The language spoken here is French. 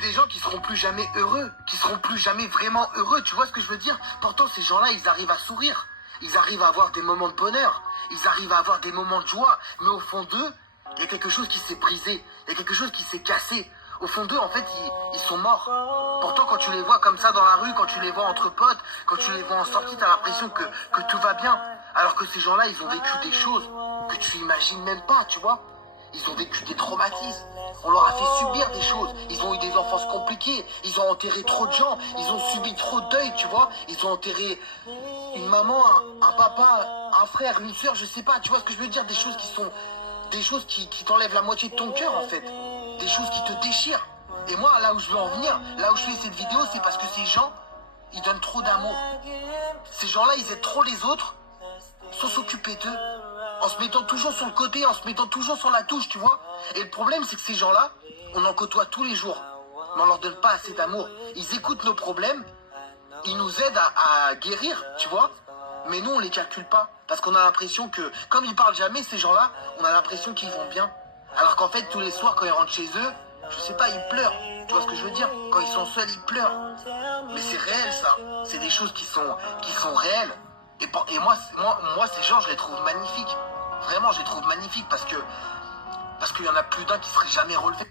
des gens qui seront plus jamais heureux, qui seront plus jamais vraiment heureux, tu vois ce que je veux dire? Pourtant, ces gens-là, ils arrivent à sourire, ils arrivent à avoir des moments de bonheur, ils arrivent à avoir des moments de joie, mais au fond d'eux, il y a quelque chose qui s'est brisé, il y a quelque chose qui s'est cassé. Au fond d'eux, en fait, ils sont morts. Pourtant, quand tu les vois comme ça dans la rue, quand tu les vois entre potes, quand tu les vois en sortie, t'as l'impression que tout va bien. Alors que ces gens-là, ils ont vécu des choses que tu imagines même pas, tu vois. Ils ont vécu des traumatismes. On leur a fait subir des choses. Ils ont eu des enfances compliquées. Ils ont enterré trop de gens. Ils ont subi trop de deuil, tu vois. Ils ont enterré une maman, un papa, un frère, une soeur, je sais pas. Tu vois ce que je veux dire? Des choses qui sont... Des choses qui t'enlèvent la moitié de ton cœur, en fait. Des choses qui te déchirent. Et moi, là où je veux en venir, là où je fais cette vidéo, c'est parce que ces gens, ils donnent trop d'amour. Ces gens-là, ils aident trop les autres sans s'occuper d'eux, en se mettant toujours sur le côté, en se mettant toujours sur la touche, tu vois. Et le problème, c'est que ces gens-là, on en côtoie tous les jours, mais on leur donne pas assez d'amour. Ils écoutent nos problèmes, ils nous aident à guérir, tu vois. Mais nous, on les calcule pas, parce qu'on a l'impression que, comme ils parlent jamais, ces gens-là, on a l'impression qu'ils vont bien. Alors qu'en fait, tous les soirs, quand ils rentrent chez eux, je sais pas, ils pleurent. Tu vois ce que je veux dire? Quand ils sont seuls, ils pleurent. Mais c'est réel, ça. C'est des choses qui sont réelles. Et moi, ces gens, je les trouve magnifiques. Vraiment, je les trouve magnifiques parce qu'il y en a plus d'un qui serait jamais relevé.